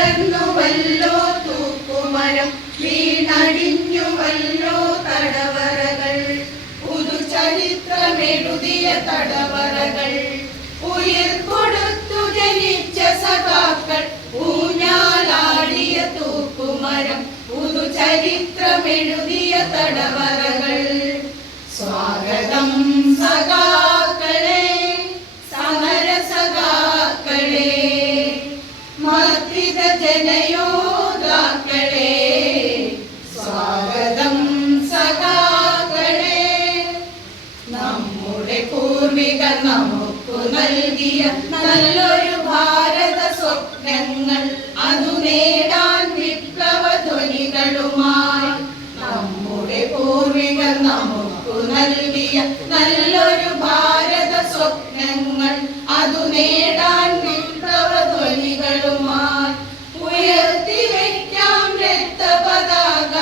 തകർന്നുവല്ലോ തൂക്കുമരം, വീണടിഞ്ഞുവല്ലോ തടവറകൾ. പുതുചരിത്രമെഴുതിയ തടവറകൾ, ഉയിർകൊടുത്തു ജനിച്ച സഖാക്കൾ, ഊഞ്ഞാലാടിയ തൂക്കുമരം, പുതുചരിത്രമെഴുതിയ തടവറകൾ. സ്വാഗതം സഖാക്കളെ, സമരസഖാക്കളെ, മർദ്ദിത ജനയോദ്ധാക്കളെ. സ്വാഗതം സഖാക്കളെ. നമ്മുടെ പൂർവികർ നമുക്കു നൽകിയ നല്ലൊരു ഭാരത സ്വപ്നങ്ങൾ, അതു നേടാൻ വിപ്ലവ ധ്വനികളുമായി. നമ്മുടെ പൂർവികർ നമുക്കു നൽകിയ നല്ലൊരു ഭാരത സ്വപ്നങ്ങൾ, അതു നേടാൻ വിപ്ലവ ധ്വനികളുമായി. ഉയർത്തി വയ്ക്കാം രക്തപതാക,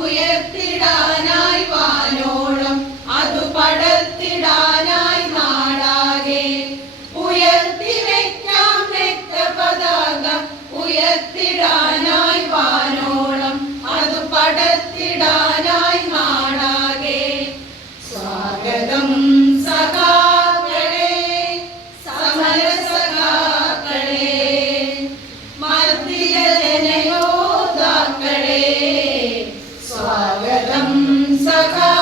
ഉയർത്തിടാനായി വാനോളം, അതു പടർത്തിടാനായി നാടാകെ. ഉയർത്തി വയ്ക്കാം രക്തപതാക, ഉയർത്തിടാനായി വാനോളം, അതു പടർത്തിടാനായി നാടാകെ. സ്വാഗതം സഖാക്കളെ, സമരസഖാക്കളെ, മർദ്ദിത ജനയോദ്ധാക്കളെ. സ്വാഗതം സഖാക്കളെ.